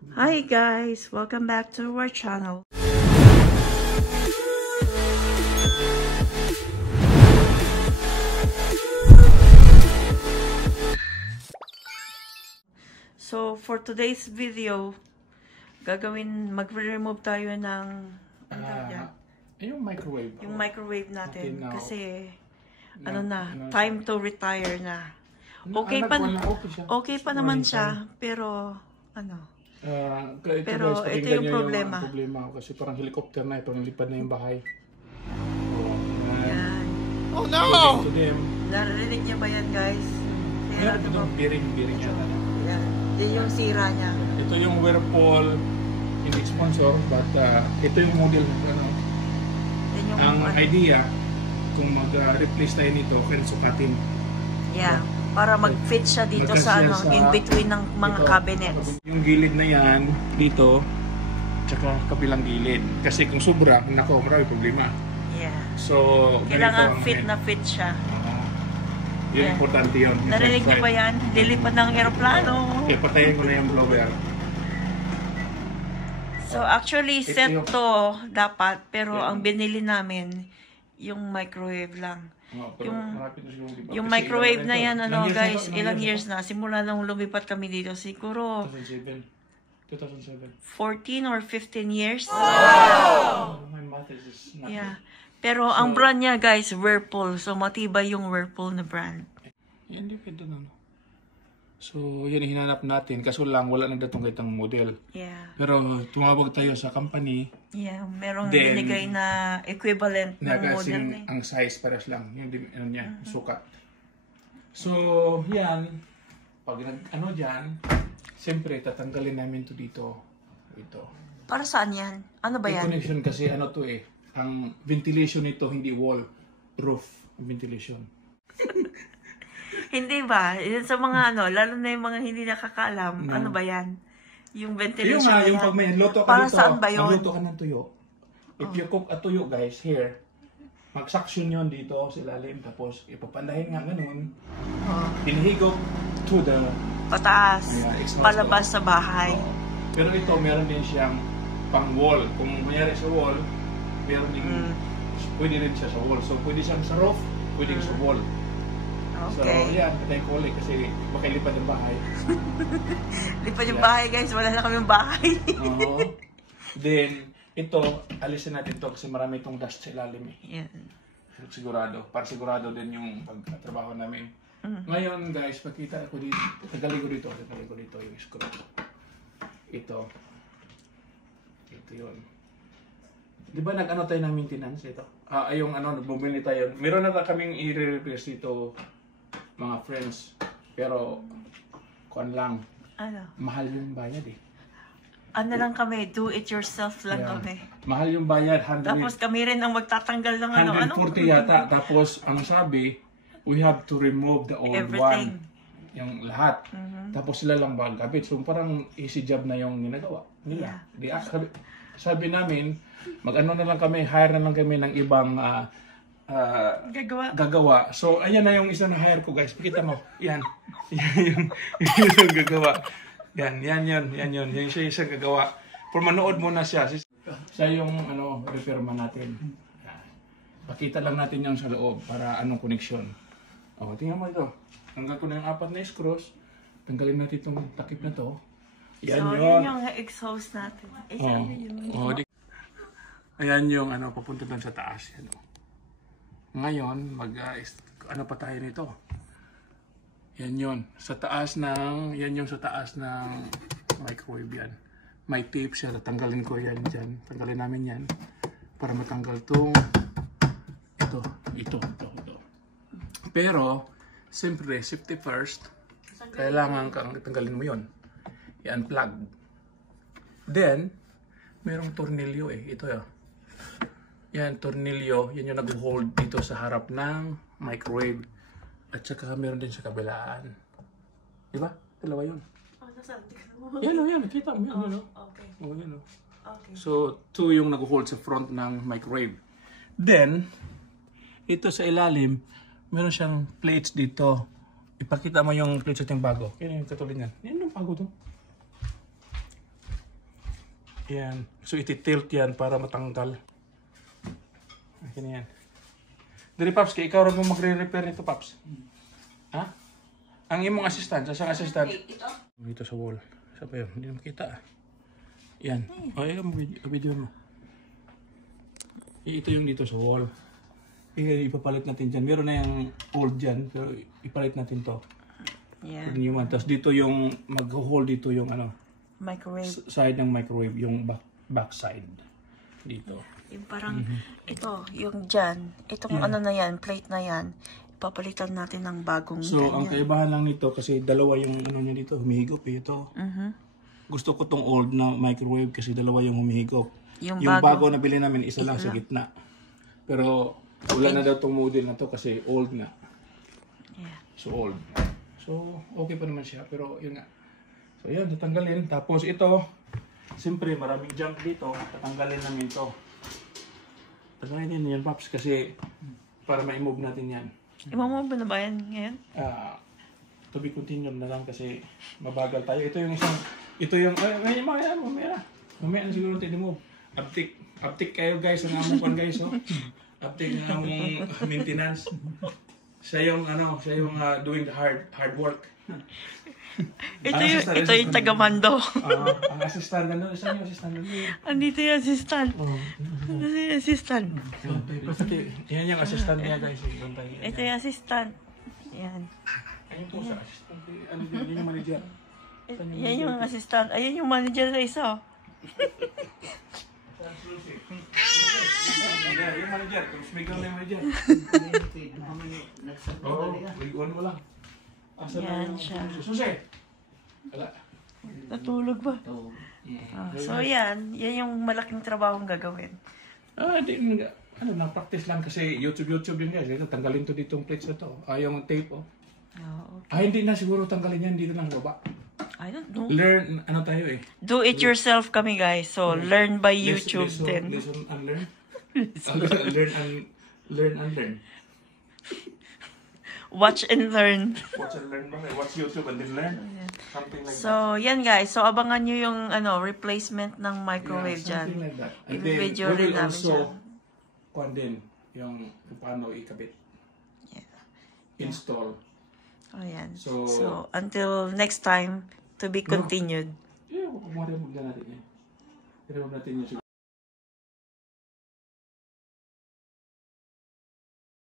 Hi guys, welcome back to our channel. So for today's video, magre-remove tayo ng yung microwave. Yung microwave natin kasi time to retire na. Okay pa naman siya, pero pero guys, ito yung problema. Kasi parang helicopter na ito, nilipad na yung bahay. Yan. Oh no! Narinig niya ba yan guys? Meron itong bearing yan. Yan. Yan yung sira niya. Ito yung Whirlpool, hindi sponsor, but ito yung model. Ang idea, kung mag-replace tayo nito, kaya sukatin. Yeah. Para mag-fit siya dito sa in between ng mga cabinets. Yung gilid na yan, dito, tsaka kabilang gilid. Kasi kung sobra, marami problema. Yeah. So, kailangan fit na fit siya. Yun, importante yun. Narinig niyo ba yan? Lilipad ng aeroplano. Kaya patayin ko na yung blower. So, actually, set to dapat. Pero ang binili namin, yung microwave lang. Yung microwave na yan, guys, ilang years na. Simula nung lumipat kami dito, siguro 2007. 14 or 15 years. Wow! My math is not yeah. Pero ang brand niya, guys, Whirlpool. So, matibay yung Whirlpool na brand. Yan, depende na. So, yan hinanap natin. Kaso lang, wala nagdatong kitang model. Yeah. Pero, tumawag tayo sa company. Yeah, merong binigay na equivalent ng model. Ang size pares lang. Yung niya, sukat. So, yan. Pag dyan, siyempre, tatanggalin namin to dito. Ito. Para saan yan? Ano ba yan? Yung connection kasi to ang ventilation nito, hindi wall, roof ventilation. Hindi ba? Yun sa mga lalo na yung mga hindi nakakaalam, ano ba yan? Yung ventilation yung pag may luto ka para dito, saan ba yun? magluto ka ng tuyo. If you cook a tuyo, guys, here, mag-suction yun dito sa ilalim, tapos ipapandahin nga ganun, hinihigop to the pataas, palabas sa bahay. Pero ito, meron din siyang pang wall. Kung mayroon sa wall, meron din, pwede rin siya sa wall. So, pwede siyang sa roof, pwede sa wall. Okay. So, yan, patay ko ulit kasi baka lipad yung bahay. Lipad yung bahay, guys. Wala na kami bahay. Then, ito, alisin natin to kasi marami itong dust sa ilalim Yan. Sigurado. Para sigurado din yung pagtrabaho namin. Ngayon, guys, pakita ko dito. Tagalin ko dito yung screw. Ito yun. Di ba nag-ano tayo ng maintenance ito? Yung bumili tayo. Meron na kaming i-replace dito, mga friends. Pero, kuan lang. Mahal yung bayad Ano lang kami, do it yourself lang kami. Mahal yung bayad, Tapos kami rin ang magtatanggal ng 140 yata. Tapos, ang sabi, we have to remove the old one. Yung lahat. Tapos sila lang bagabit. So, parang easy job na yung ginagawa. Yeah. Sabi namin, mag-ano na lang kami, hire na lang kami ng ibang gagawa. So, ayan na yung isa na hire ko, guys. Pakita mo. Yan. Yan yung gagawa. Yan yun. Yan siya isang gagawa. Pero manood muna siya. Siya yung repairman natin. Pakita lang natin yung sa loob para anong connection. Tingnan mo ito. Tanggal ko na yung 4 na screws. Tanggalin natin itong takip na to. Yan yun yung exhaust natin. Ayan yung papunta doon sa taas. Ngayon, ano pa tayo nito? Yan yun. Yan yung sa taas ng microwave yan. May tape siya. Tatanggalin ko yan dyan. Tanggalin namin yan. Para matanggal itong ito. Pero, siyempre, safety first. Kailangan kang tanggalin mo yun. I-unplug. Then, merong tornilyo Ito Yan, tornilyo. Yan yung nag-hold dito sa harap ng microwave. At saka meron din sa kabilaan. Diba? Dalawa yun. Yan. Kita mo yun. Okay. Okay. So, 2 yung nag-hold sa front ng microwave. Then, ito sa ilalim, meron siyang plates dito. Ipakita mo yung plates natin bago. Yan yung katulad yan. Yan yung bago to. Yan. So, iti-tilt yan para matanggal. Akin yan. Dari, Paps, kaya ikaw rin mo magre-repair nito, Paps. Ha? Ang imong assistant, sasang assistant? Dito sa wall. Saan pa yun? Hindi na makita. Yan. O, video mo. Ito yung dito sa wall. Ipapalit natin dyan. Meron na yung old dyan, pero ipalit natin to. Yeah. Tapos dito yung mag-hold dito yung ano, Microwave. side ng microwave, yung back side dito. Yung parang, ito, yung dyan. Itong ano na yan, plate na yan. Papalitan natin ng bagong So, ganyan. ang kaibahan lang nito, kasi dalawa yung ano niya dito, humihigop ito. Gusto ko tong old na microwave kasi dalawa yung humihigop. Yung bago na bili namin, isa lang sa gitna. Pero, wala na daw tong model na to kasi old na. Yeah. So, old. So, okay pa naman siya. Pero, yun nga. So, yun, tatanggalin. Tapos, ito, siyempre, maraming junk dito. Tatanggalin namin to. Tatanggalin yan, Paps, kasi para ma-move natin yan. I-move na ba yan ngayon? To be continued na lang kasi mabagal tayo. Ito yung isang, mamaya na siguro natin i-move. Uptick kayo guys, ang amukan guys, oh. Uptick ng among maintenance. Siya yung doing the hard work. Ito yung taga-mando. Ang assistant na doon. Saan yung assistant na doon? Andito yung assistant. Andito yung assistant. Yan yung assistant niya guys. Ito yung assistant. Yan. Ayun po sa assistant. Yan yung manager. Yan yung assistant. Ayun yung manager na isa. Yung manager. Sumigaw na yung manager. Oo, ligon mo lang. Yan siya. Susi! Wala. Natulog ba? So yan yung malaking trabahong gagawin. Na-practice lang kasi YouTube yun guys. Tanggalin to ditong plates na to. Yung tape, oh. Okay. Hindi na siguro tanggalin yan. Dito lang baba. I don't know. Learn, tayo eh. Do it yourself kami guys. So, learn by YouTube din. Listen and learn. Learn and learn. Watch and learn. Watch and learn ba? Watch YouTube and then learn. Something like that. So, yan guys. So, abangan nyo yung replacement ng microwave dyan. Something like that. And then, I-video we rin will namin siya. also din yung kung paano ikabit. Install. Oh, yan. So, until next time, to be continued. Yeah, remove na natin yan. I-remove natin yung siguro.